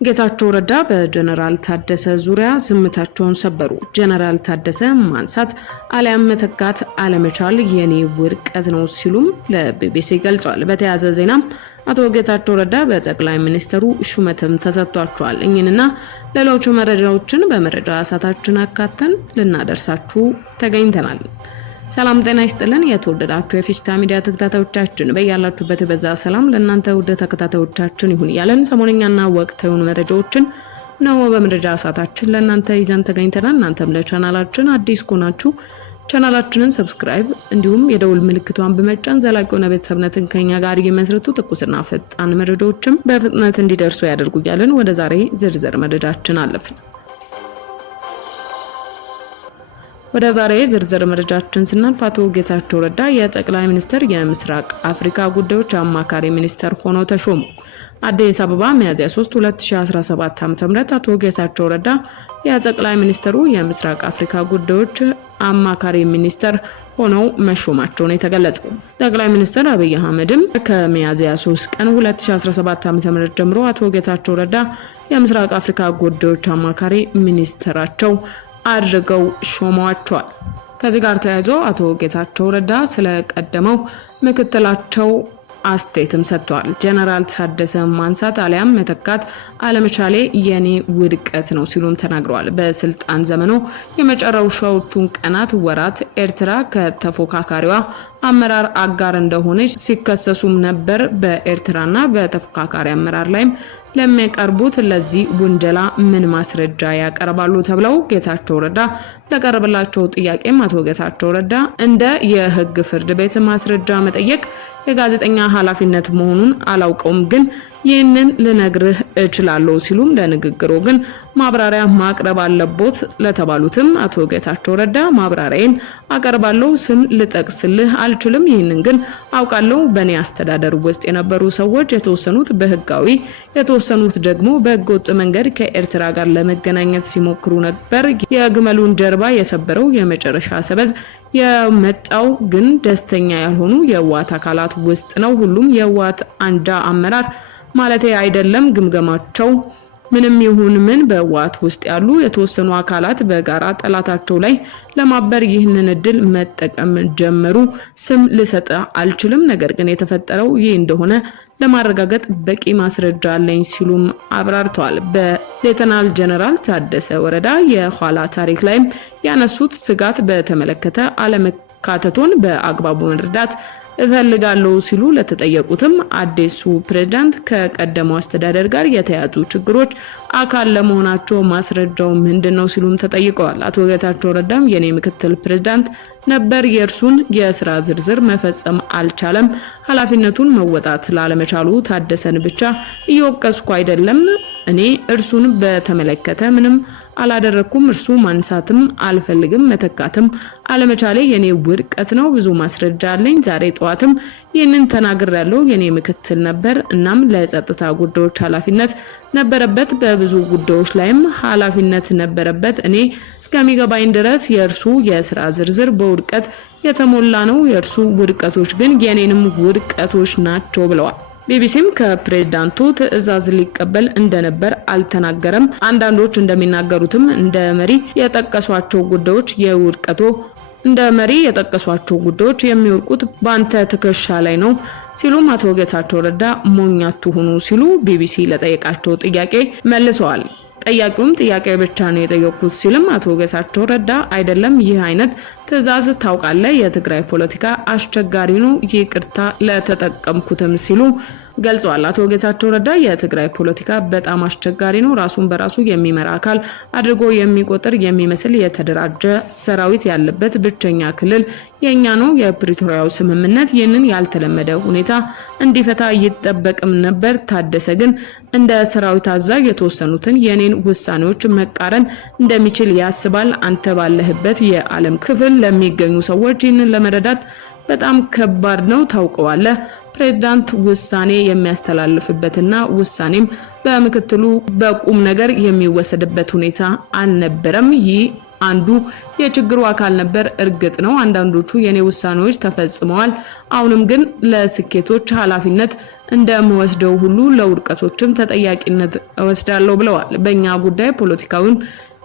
ጌታቸው ረዳ በጀነራል ታደሰ ዙሪያ ዝምታቸውን ሰበሩ። ጀነራል ታደሰ ማንሳት አሊያም መተካት አለመቻል የኔ ውድቀት ነው ሲሉም ለቢቢሲ ገልጸዋል። በተያያዘ ዜናም አቶ ጌታቸው ረዳ በጠቅላይ ሚኒስትሩ ሹመትም ተሰጥቷቸዋል። እኚህንና ሌሎች መረጃዎችን በመረጃ ሰዓታችን አካተን ልናደርሳችሁ ተገኝተናል። ሰላም ጤና ይስጥልን የተወደዳችሁ የፊሽታ ሚዲያ ተከታታዮቻችን በያላችሁበት በዛ ሰላም ለእናንተ ውድ ተከታታዮቻችን ይሁን ያለን ሰሞነኛና ወቅታዊ መረጃዎችን ነው በመረጃ ሰዓታችን ለእናንተ ይዘን ተገኝተናል። እናንተም ለቻናላችን አዲስ ከሆናችሁ ቻናላችንን ሰብስክራይብ እንዲሁም የደውል ምልክቷን በመጫን ዘላቂውን ቤተሰብነትን ከኛ ጋር እየመስረቱ ትኩስና ፈጣን መረጃዎችም በፍጥነት እንዲደርሱ ያደርጉ ያለን ወደ ዛሬ ዝርዝር መረጃችን አለፍን። ወደ ዛሬ ዝርዝር መረጃችን ስናልፍ አቶ ጌታቸው ረዳ የጠቅላይ ሚኒስትር የምስራቅ አፍሪካ ጉዳዮች አማካሪ ሚኒስትር ሆነው ተሾሙ። አዲስ አበባ ሚያዝያ 3 2017 ዓ.ም አቶ ጌታቸው ረዳ የጠቅላይ ሚኒስትሩ የምስራቅ አፍሪካ ጉዳዮች አማካሪ ሚኒስትር ሆነው መሾማቸውን የተገለጸው ጠቅላይ ሚኒስትር አብይ አህመድም ከሚያዝያ 3 ቀን 2017 ዓ.ም ጀምሮ አቶ ጌታቸው ረዳ የምስራቅ አፍሪካ ጉዳዮች አማካሪ ሚኒስትራቸው አድርገው ሾመዋቸዋል። ከዚህ ጋር ተያይዞ አቶ ጌታቸው ረዳ ስለቀደመው ምክትላቸው አስተያየትም ሰጥተዋል። ጀነራል ታደሰ ማንሳት አሊያም መተካት አለመቻሌ የኔ ውድቀት ነው ሲሉም ተናግረዋል። በስልጣን ዘመኑ የመጨረሻዎቹን ቀናት ወራት ኤርትራ ከተፎካካሪዋ አመራር አጋር እንደሆነች ሲከሰሱም ነበር። በኤርትራና በተፎካካሪ አመራር ላይም ለሚያቀርቡት ለዚህ ውንጀላ ምን ማስረጃ ያቀርባሉ ተብለው ጌታቸው ረዳ ለቀረበላቸው ጥያቄም አቶ ጌታቸው ረዳ እንደ የህግ ፍርድ ቤት ማስረጃ መጠየቅ የጋዜጠኛ ኃላፊነት መሆኑን አላውቀውም፣ ግን ይህንን ልነግርህ እችላለሁ ሲሉም ለንግግሩ ግን ማብራሪያ ማቅረብ አለቦት ለተባሉትም አቶ ጌታቸው ረዳ ማብራሪያን አቀርባለሁ፣ ስም ልጠቅስልህ አልችልም፣ ይህንን ግን አውቃለሁ። በኔ አስተዳደር ውስጥ የነበሩ ሰዎች የተወሰኑት በህጋዊ የተወሰኑት ደግሞ በህገወጥ መንገድ ከኤርትራ ጋር ለመገናኘት ሲሞክሩ ነበር። የግመሉን ጀርባ የሰበረው የመጨረሻ ሰበዝ የመጣው ግን ደስተኛ ያልሆኑ የህወሓት አካላት ውስጥ ነው። ሁሉም የህወሓት አንጃ አመራር ማለቴ አይደለም። ግምገማቸው ምንም ይሁን ምን በህወሓት ውስጥ ያሉ የተወሰኑ አካላት በጋራ ጠላታቸው ላይ ለማበር ይህንን እድል መጠቀም ጀመሩ። ስም ልሰጥ አልችልም፣ ነገር ግን የተፈጠረው ይህ እንደሆነ ለማረጋገጥ በቂ ማስረጃ አለኝ ሲሉም አብራርተዋል። በሌተናል ጀነራል ታደሰ ወረዳ የኋላ ታሪክ ላይም ያነሱት ስጋት በተመለከተ አለመካተቱን በአግባቡ መረዳት እፈልጋለሁ ሲሉ ለተጠየቁትም አዲሱ ፕሬዝዳንት ከቀደመው አስተዳደር ጋር የተያዙ ችግሮች አካል ለመሆናቸው ማስረጃው ምንድነው ሲሉም ተጠይቀዋል። አቶ ጌታቸው ረዳም የኔ ምክትል ፕሬዝዳንት ነበር፣ የእርሱን የስራ ዝርዝር መፈጸም አልቻለም፣ ኃላፊነቱን መወጣት ላለመቻሉ ታደሰን ብቻ እየወቀስኩ አይደለም፣ እኔ እርሱን በተመለከተ ምንም አላደረኩም፣ እርሱ ማንሳትም አልፈልግም፣ መተካትም አለመቻሌ የኔ ውድቀት ነው፣ ብዙ ማስረጃ አለኝ፣ ዛሬ ጠዋትም ይህንን ተናግሬያለሁ፣ የኔ ምክትል ነበር፣ እናም ለጸጥታ ጉዳዮች ኃላፊነት ነበረበት፣ በብዙ ጉዳዮች ላይም ኃላፊነት ነበረበት፣ እኔ እስከሚገባኝ ድረስ የእርሱ የስራ ዝርዝር በውድቀት የተሞላ ነው፣ የእርሱ ውድቀቶች ግን የኔንም ውድቀቶች ናቸው ብለዋል። ቢቢሲም ከፕሬዝዳንቱ ትዕዛዝ ሊቀበል እንደነበር አልተናገረም። አንዳንዶች እንደሚናገሩትም እንደ መሪ የጠቀሷቸው ጉዳዮች የሚወርቁት ባንተ ትከሻ ላይ ነው ሲሉም አቶ ጌታቸው ረዳ ሞኛቱ ሆኑ ሲሉ ቢቢሲ ለጠየቃቸው ጥያቄ መልሰዋል። ጠያቂውም ጥያቄ ብቻ ነው የጠየቁት ሲልም አቶ ጌታቸው ረዳ አይደለም፣ ይህ አይነት ትዕዛዝ ታውቃለህ፣ የትግራይ ፖለቲካ አስቸጋሪ ነው፣ ይቅርታ ለተጠቀምኩትም ሲሉ ገልጸዋል። አቶ ጌታቸው ረዳ የትግራይ ፖለቲካ በጣም አስቸጋሪ ነው፣ ራሱን በራሱ የሚመራ አካል አድርጎ የሚቆጥር የሚመስል የተደራጀ ሰራዊት ያለበት ብቸኛ ክልል የኛ ነው። የፕሪቶሪያው ስምምነት ይህንን ያልተለመደ ሁኔታ እንዲፈታ ይጠበቅም ነበር። ታደሰ ግን እንደ ሰራዊት አዛዥ የተወሰኑትን የኔን ውሳኔዎች መቃረን እንደሚችል ያስባል። አንተ ባለህበት የዓለም ክፍል ለሚገኙ ሰዎች ይህንን ለመረዳት በጣም ከባድ ነው፣ ታውቀዋለህ። ፕሬዝዳንት ውሳኔ የሚያስተላልፍበትና ውሳኔም በምክትሉ በቁም ነገር የሚወሰድበት ሁኔታ አልነበረም። ይህ አንዱ የችግሩ አካል ነበር። እርግጥ ነው አንዳንዶቹ የኔ ውሳኔዎች ተፈጽመዋል። አሁንም ግን ለስኬቶች ኃላፊነት እንደምወስደው ሁሉ ለውድቀቶችም ተጠያቂነት እወስዳለሁ ብለዋል። በእኛ ጉዳይ ፖለቲካውን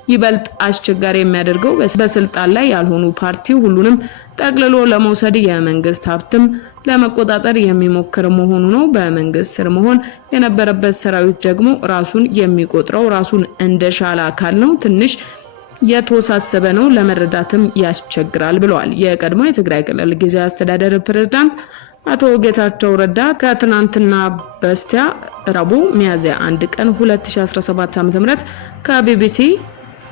ይበልጥ አስቸጋሪ የሚያደርገው በስልጣን ላይ ያልሆኑ ፓርቲው ሁሉንም ጠቅልሎ ለመውሰድ የመንግስት ሀብትም ለመቆጣጠር የሚሞክር መሆኑ ነው። በመንግስት ስር መሆን የነበረበት ሰራዊት ደግሞ ራሱን የሚቆጥረው ራሱን እንደሻለ አካል ነው። ትንሽ የተወሳሰበ ነው፣ ለመረዳትም ያስቸግራል ብለዋል። የቀድሞ የትግራይ ክልል ጊዜያዊ አስተዳደር ፕሬዝዳንት አቶ ጌታቸው ረዳ ከትናንትና በስቲያ ረቡዕ ሚያዝያ 1 ቀን 2017 ዓ.ም ከቢቢሲ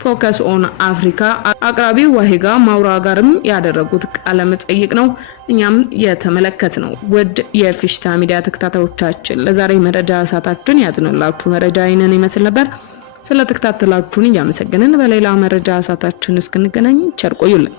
ፎከስ ኦን አፍሪካ አቅራቢ ዋሂጋ ማውራ ጋርም ያደረጉት ቃለ መጠይቅ ነው እኛም የተመለከትነው። ውድ የፊሽታ ሚዲያ ተከታታዮቻችን ለዛሬ መረጃ ሰዓታችን ያዝነላችሁ መረጃ ይነን ይመስል ነበር። ስለተከታተላችሁን እያመሰገንን በሌላ መረጃ ሰዓታችን እስክንገናኝ ቸር ቆዩልን።